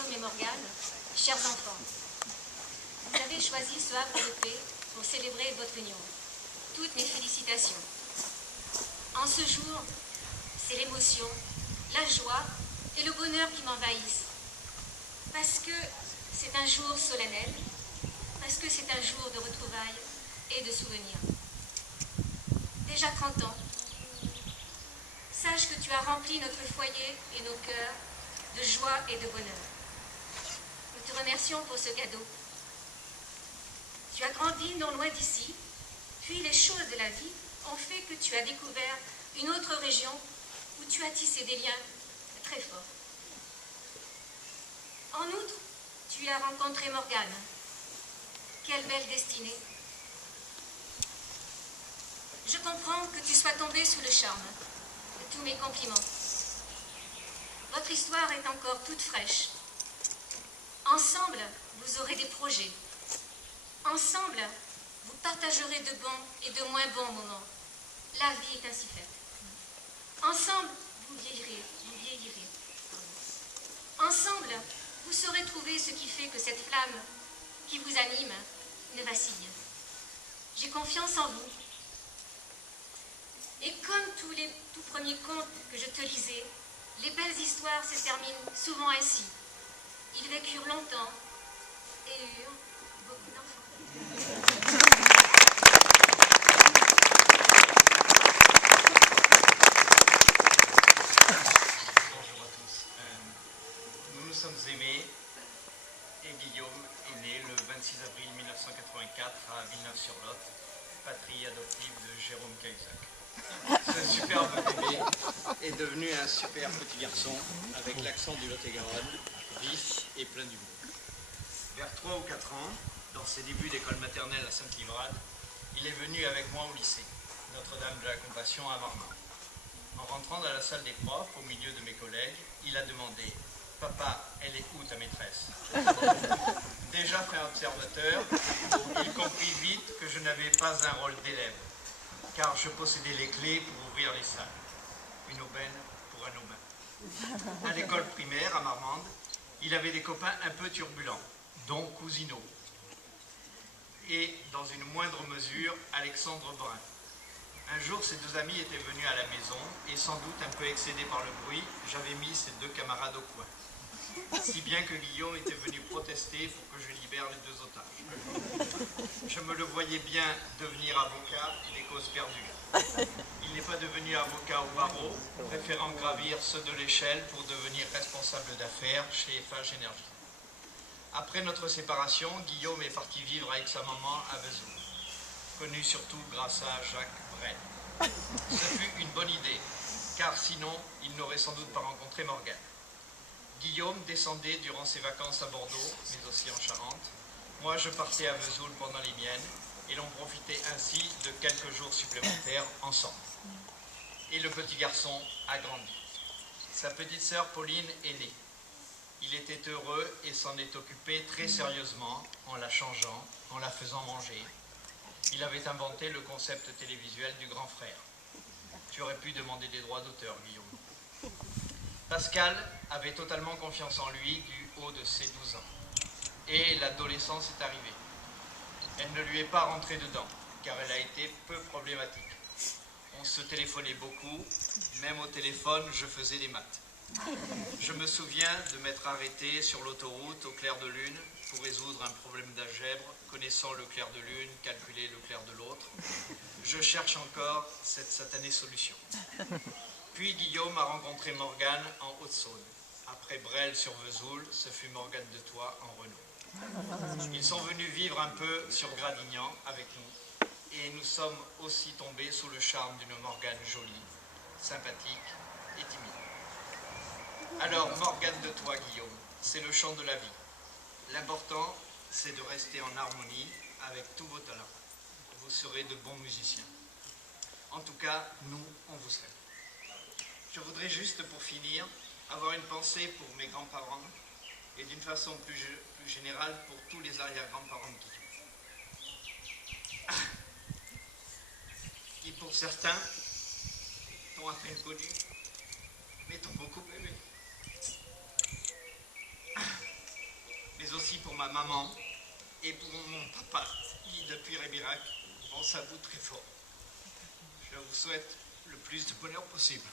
Guillaume et Morgane, chers enfants, vous avez choisi ce havre de paix pour célébrer votre union. Toutes mes félicitations. En ce jour, c'est l'émotion, la joie et le bonheur qui m'envahissent. Parce que c'est un jour solennel, parce que c'est un jour de retrouvailles et de souvenirs. Déjà 30 ans, sache que tu as rempli notre foyer et nos cœurs de joie et de bonheur. Nous te remercions pour ce cadeau. Tu as grandi non loin d'ici, puis les choses de la vie ont fait que tu as découvert une autre région où tu as tissé des liens très forts. En outre, tu as rencontré Morgane. Quelle belle destinée. Je comprends que tu sois tombé sous le charme. Tous mes compliments. Votre histoire est encore toute fraîche. Ensemble, vous aurez des projets. Ensemble, vous partagerez de bons et de moins bons moments. La vie est ainsi faite. Ensemble, vous vieillirez. Ensemble, vous saurez trouver ce qui fait que cette flamme qui vous anime ne vacille. J'ai confiance en vous. Et comme tous les tout premiers contes que je te lisais, les belles histoires se terminent souvent ainsi. Ils vécurent longtemps et eurent beaucoup d'enfants. Bonjour à tous. Nous nous sommes aimés et Guillaume est né le 26 avril 1984 à Villeneuve-sur-Lot, patrie adoptive de Jérôme Cahuzac. Ce superbe bébé est devenu un super petit garçon avec l'accent du Lot-et-Garonne, vif et plein d'humour. Vers 3 ou 4 ans, dans ses débuts d'école maternelle à Sainte-Livrade, il est venu avec moi au lycée, Notre-Dame de la Compassion à Marmande. En rentrant dans la salle des profs, au milieu de mes collègues, il a demandé « Papa, elle est où ta maîtresse ?» Déjà fait observateur, il comprit vite que je n'avais pas un rôle d'élève, car je possédais les clés pour ouvrir les salles. Une aubaine pour un aubain. À l'école primaire, à Marmande, il avait des copains un peu turbulents, dont Cousineau. Et, dans une moindre mesure, Alexandre Brun. Un jour, ces deux amis étaient venus à la maison, et sans doute un peu excédés par le bruit, j'avais mis ces deux camarades au coin. Si bien que Guillaume était venu protester pour que je libère les deux otages. Je me le voyais bien devenir avocat et des causes perdues. Il n'est pas devenu avocat au barreau, préférant gravir ceux de l'échelle pour devenir responsable d'affaires chez Eiffage Énergie. Après notre séparation, Guillaume est parti vivre avec sa maman à Vesoul, connu surtout grâce à Jacques Brel. Ce fut une bonne idée, car sinon, il n'aurait sans doute pas rencontré Morgane. Guillaume descendait durant ses vacances à Bordeaux, mais aussi en Charente. Moi, je partais à Vesoul pendant les miennes, et l'on profitait ainsi de quelques jours supplémentaires ensemble. Et le petit garçon a grandi. Sa petite sœur Pauline est née. Il était heureux et s'en est occupé très sérieusement, en la changeant, en la faisant manger. Il avait inventé le concept télévisuel du grand frère. Tu aurais pu demander des droits d'auteur, Guillaume. Pascal avait totalement confiance en lui du haut de ses 12 ans. Et l'adolescence est arrivée. Elle ne lui est pas rentrée dedans, car elle a été peu problématique. On se téléphonait beaucoup, même au téléphone, je faisais des maths. Je me souviens de m'être arrêté sur l'autoroute au clair de lune pour résoudre un problème d'algèbre, connaissant le clair de lune, calculer le clair de l'autre. Je cherche encore cette satanée solution. Puis Guillaume a rencontré Morgane en Haute-Saône. Après Brel sur Vesoul, ce fut Morgane de Troyes en Renault. Ils sont venus vivre un peu sur Gradignan avec nous, et nous sommes aussi tombés sous le charme d'une Morgane jolie, sympathique et timide. Alors, Morgane de Troyes, Guillaume, c'est le chant de la vie. L'important, c'est de rester en harmonie avec tous vos talents. Vous serez de bons musiciens. En tout cas, nous, on vous souhaite. Je voudrais juste, pour finir, avoir une pensée pour mes grands-parents et d'une façon plus générale pour tous les arrière-grands-parents qui, pour certains, t'ont à peine connu, mais t'ont beaucoup aimé. mais aussi pour ma maman et pour mon papa, qui depuis Rébirac pense à vous très fort. Je vous souhaite le plus de bonheur possible.